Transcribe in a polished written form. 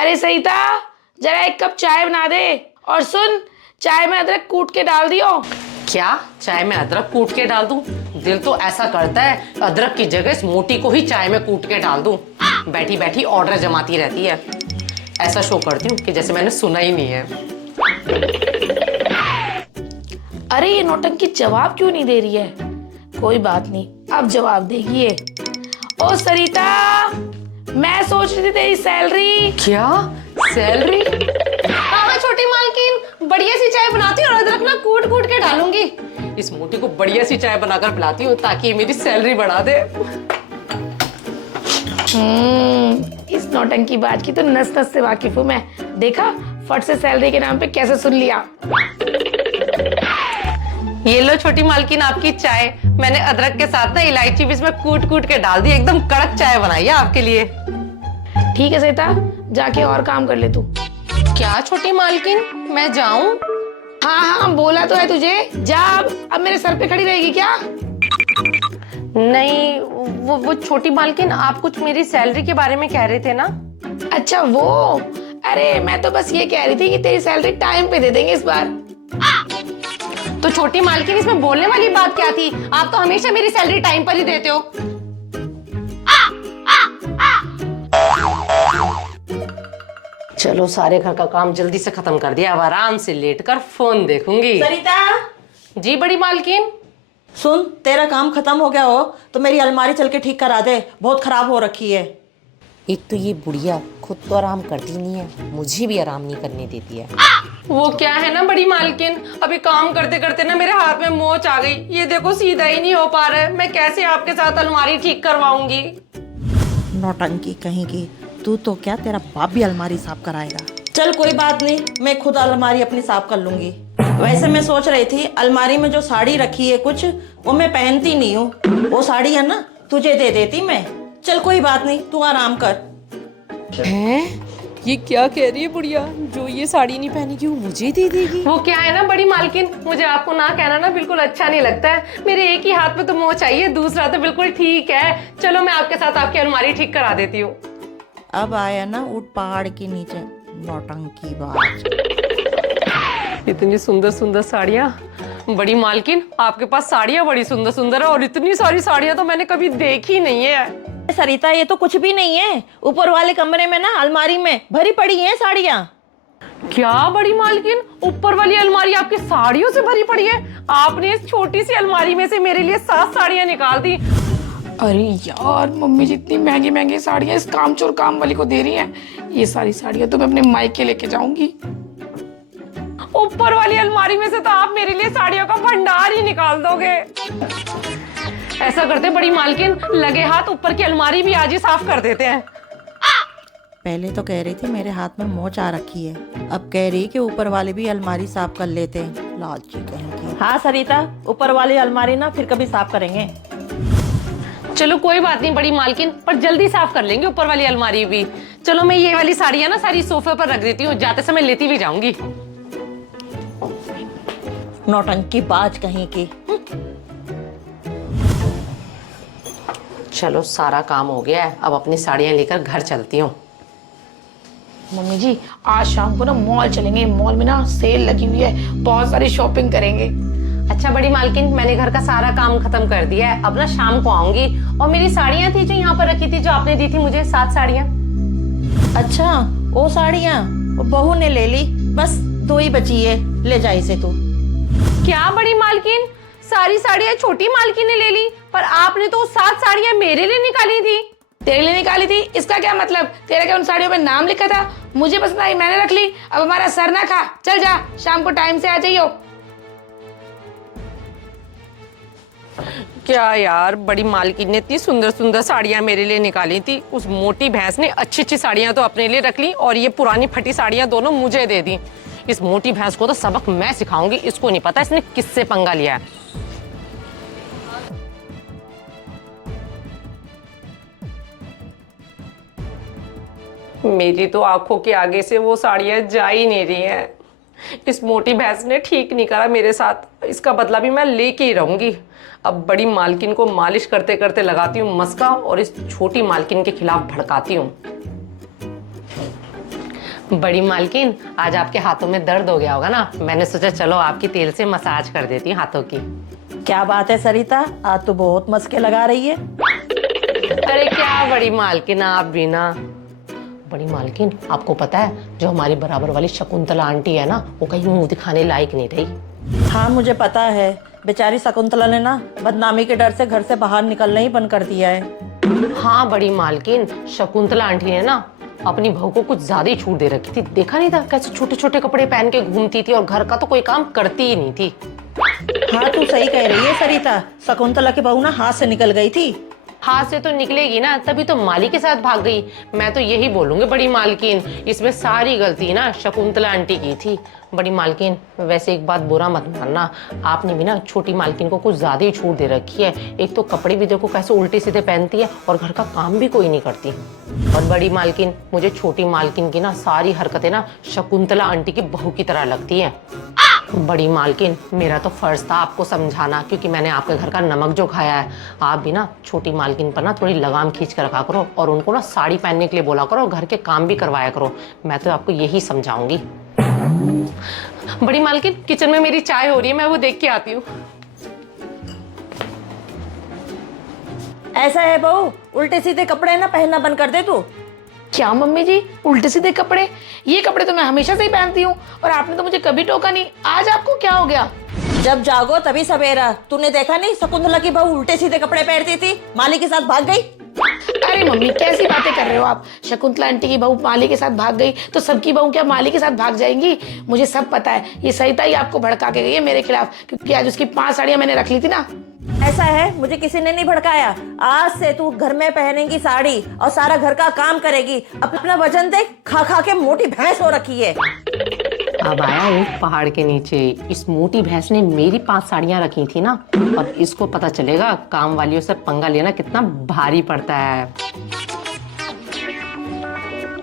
अरे सरिता, जरा एक कप चाय बना दे। और सुन, चाय में अदरक कूट के डाल दियो। क्या चाय में अदरक कूट के डाल दूं? दिल तो ऐसा करता है अदरक की जगह इस मोटी को ही चाय में कूट के डाल दूं। बैठी बैठी ऑर्डर जमाती रहती है। ऐसा शो करती हूँ कि जैसे मैंने सुना ही नहीं है। अरे ये नौटंकी जवाब क्यों नहीं दे रही है? कोई बात नहीं, अब जवाब देगी ये। ओ सरिता, मैं सोच रही थी तेरी सैलरी। क्या सैलरी? हाँ छोटी मालकिन, बढ़िया सी चाय बनाती हूँ और अदरक ना कूट कूट के डालूंगी। इस मोटी को बढ़िया सी चाय बनाकर पिलाती हूँ ताकि ये मेरी सैलरी बढ़ा दे। इस नौटंकी बात की तो नस नस से वाकिफ हूँ मैं। देखा, फट से सैलरी के नाम पे कैसे सुन लिया। ये लो छोटी मालकिन आपकी चाय। मैंने अदरक के साथ ना इलायची भी इसमें कूट कूट के डाल दी। एकदम कड़क चाय बनाई है आपके लिए। ठीक है सरिता, जाके और काम कर ले तू। क्या छोटी मालकिन, मैं जाऊं? हाँ, बोला तो है तुझे, जा। अब मेरे सर पे खड़ी रहेगी क्या? नहीं, वो छोटी मालकिन, आप कुछ मेरी सैलरी के बारे में कह रहे थे ना? अच्छा वो, अरे मैं तो बस ये कह रही थी कि तेरी सैलरी टाइम पे दे देंगे इस बार। तो छोटी मालकिन, इसमें बोलने वाली बात क्या थी? आप तो हमेशा मेरी सैलरी टाइम पर ही देते हो। चलो, सारे घर का काम जल्दी से खत्म कर दिया। अब आराम से लेटकर फोन देखूंगी। सरिता, जी बड़ी मालकिन। सुन, तेरा काम खत्म हो गया हो तो मेरी अलमारी चल के ठीक करा दे, बहुत खराब हो रखी है। एक तो ये बुढ़िया खुद तो आराम करती नहीं है, मुझे भी आराम नहीं करने देती है। वो क्या है ना बड़ी मालकिन, अभी काम करते करते ना मेरे हाथ में मोच आ गई। ये देखो, सीधा ही नहीं हो पा रहा है। मैं कैसे आपके साथ अलमारी ठीक करवाऊंगी? नौटंकी कहीं की, तू तो क्या, तेरा बाप भी अलमारी साफ कराएगा। चल कोई बात नहीं, मैं खुद अलमारी अपनी साफ कर लूंगी। वैसे मैं सोच रही थी अलमारी में जो साड़ी रखी है कुछ, वो मैं पहनती नहीं हूँ। वो साड़ी है ना, तुझे दे देती मैं। चल कोई बात नहीं, तू आराम कर। हैं? ये क्या कह रही है बुढ़िया? जो ये साड़ी नहीं पहनेगी वो मुझे दे देगी? वो क्या है ना बड़ी मालकिन, मुझे आपको ना कहना ना बिल्कुल अच्छा नहीं लगता है। मेरे एक ही हाथ में तो मोच आई है, दूसरा तो बिल्कुल ठीक है। चलो मैं आपके साथ आपकी अलमारी ठीक करा देती हूँ। अब आया ना ऊट पहाड़ के नीचे, नौटंकी बाज। इतनी सुंदर सुंदर साड़ियाँ। बड़ी मालकिन, आपके पास साड़ियाँ बड़ी सुंदर सुंदर है और इतनी सारी साड़ियाँ तो मैंने कभी देखी नहीं है। सरिता, ये तो कुछ भी नहीं है। ऊपर वाले कमरे में ना अलमारी में भरी पड़ी हैं साड़ियाँ। क्या बड़ी मालकिन, ऊपर वाली अलमारी आपकी साड़ियों से भरी पड़ी है? आपने इस छोटी सी अलमारी में से मेरे लिए 7 साड़ियाँ निकाल दी। अरे यार, मम्मी जितनी महंगी महंगी साड़ियाँ इस कामचोर काम वाली को दे रही हैं। ये सारी साड़ियाँ तो मैं अपने मायके लेके जाऊंगी। ऊपर वाली अलमारी में से तो आप मेरे लिए साड़ियों का भंडार ही निकाल दोगे। ऐसा करते बड़ी मालकिन, लगे हाथ ऊपर की अलमारी भी आज ही साफ कर देते हैं। पहले तो कह रही थी मेरे हाथ में मोच आ रखी है, अब कह रही कि ऊपर वाले भी अलमारी साफ कर लेते हैं। लालची कहीं की। हाँ सरिता, ऊपर वाली अलमारी ना फिर कभी साफ करेंगे। चलो कोई बात नहीं बड़ी मालकिन, पर जल्दी साफ कर लेंगे ऊपर वाली अलमारी भी। चलो मैं ये वाली साड़ियाँ ना सारी सोफे पर रख देती हूँ, जाते समय लेती भी जाऊंगी। नौटंकी बाज कहीं की। चलो सारा काम हो गया है, अब अपनी साड़ियाँ लेकर घर चलती हूँ। मम्मी जी, आज शाम को ना मॉल चलेंगे। मॉल में ना सेल लगी हुई है, बहुत सारी शॉपिंग करेंगे। अच्छा बड़ी मालकिन, मैंने घर का सारा काम खत्म कर दिया है। अब ना शाम को आऊंगी। और मेरी साड़ियाँ थी जो यहाँ पर रखी थी, जो आपने दी थी मुझे, 7 साड़ियाँ। अच्छा, वो साड़ियाँ वो बहू ने ले ली, बस 2 ही बची है, ले जा इसे तू। क्या बड़ी मालकिन, सारी साड़ियाँ छोटी मालकिन ने ले ली, पर आपने तो 7 साड़ियाँ मेरे लिए निकाली थी। तेरे लिए निकाली थी, इसका क्या मतलब? तेरा क्या उन साड़ियों में नाम लिखा था? मुझे पसंद आई, मैंने रख ली। अब हमारा सर ना खा, चल जा, शाम को टाइम से आ जाइयो। क्या यार, बड़ी मालकिन ने इतनी सुंदर सुंदर साड़ियाँ मेरे लिए निकाली थी। उस मोटी भैंस ने अच्छी अच्छी साड़ियाँ तो अपने लिए रख ली और ये पुरानी फटी साड़ियाँ दोनों मुझे दे दी। इस मोटी भैंस को तो सबक मैं सिखाऊंगी। इसको नहीं पता इसने किससे पंगा लिया है। मेरी तो आंखों के आगे से वो साड़ियाँ जा ही नहीं रही हैं। इस मोटी भैंस ने ठीक नहीं करा मेरे साथ, इसका बदला भी मैं लेके ही रहूंगी। अब बड़ी मालकिन को मालिश करते करते लगाती हूँ मस्का और इस छोटी मालकिन के खिलाफ भड़काती हूँ। बड़ी मालकिन, आज आपके हाथों में दर्द हो गया होगा ना, मैंने सोचा चलो आपकी तेल से मसाज कर देती हूँ हाथों की। क्या बात है सरिता, आज तो बहुत मस्के लगा रही है। अरे क्या बड़ी मालकिन, आप भी ना। बड़ी मालकिन, आपको पता है जो हमारी बराबर वाली शकुंतला आंटी है ना, वो कहीं मुंह दिखाने लायक नहीं रही। हाँ मुझे पता है, बेचारी शकुंतला ने ना बदनामी के डर से घर से बाहर निकलना ही बंद कर दिया है। हाँ बड़ी मालकिन, शकुंतला आंटी ने ना अपनी बहू को कुछ ज्यादा ही छूट दे रखी थी। देखा नहीं था कैसे छोटे छोटे कपड़े पहन के घूमती थी और घर का तो कोई काम करती ही नहीं थी। हाँ तू सही कह रही है सरिता, शकुंतला की बहू ना हाथ से निकल गई थी। हाथ से तो निकलेगी ना, तभी तो माली के साथ भाग गई। मैं तो यही बोलूंगी बड़ी मालकिन, इसमें सारी गलती ना शकुंतला आंटी की थी। बड़ी मालकिन, वैसे एक बात बुरा मत मानना, आपने भी ना छोटी मालकिन को कुछ ज्यादा ही छूट दे रखी है। एक तो कपड़े भी देखो कैसे उल्टे सीधे पहनती है और घर का काम भी कोई नहीं करती। और बड़ी मालकिन, मुझे छोटी मालकिन की ना सारी हरकतें ना शकुंतला आंटी की बहू की तरह लगती है। बड़ी मालकिन, मेरा तो फर्ज था आपको समझाना, क्योंकि मैंने आपके घर का नमक जो खाया है। आप भी ना छोटी मालकिन पर ना थोड़ी लगाम खींच कर रखा करो और उनको ना साड़ी पहनने के लिए बोला करो, घर के काम भी करवाया करो। मैं तो आपको यही समझाऊंगी। बड़ी मालकिन, किचन में मेरी चाय हो रही है, मैं वो देख के आती हूँ। ऐसा है बहू, उल्टे सीधे कपड़े ना पहनना बंद कर दे तू। क्या मम्मी जी, उल्टे सीधे कपड़े? ये कपड़े तो मैं हमेशा से ही पहनती हूँ और आपने तो मुझे कभी टोका नहीं। आज आपको क्या हो गया? जब जागो तभी सवेरा। तूने देखा नहीं शकुंतला की बहू उल्टे सीधे कपड़े पहनती थी, माली के साथ भाग गई। अरे मम्मी, कैसी बातें कर रहे हो आप? शकुंतला आंटी की बहू माली के साथ भाग गई तो सबकी बहू क्या माली के साथ भाग जाएंगी? मुझे सब पता है। ये सरिता ही आपको भड़का के गई है मेरे खिलाफ, क्योंकि आज उसकी 5 साड़ियां मैंने रख ली थी ना। ऐसा है, मुझे किसी ने नहीं भड़काया। आज से तू घर में पहनेगी साड़ी और सारा घर का काम करेगी। अपना वजन देख, खा खा के मोटी भैंस हो रखी है। अब आया हूँ पहाड़ के नीचे। इस मोटी भैंस ने मेरी 5 साड़ियाँ रखी थी ना, और इसको पता चलेगा काम वालियों से पंगा लेना कितना भारी पड़ता है।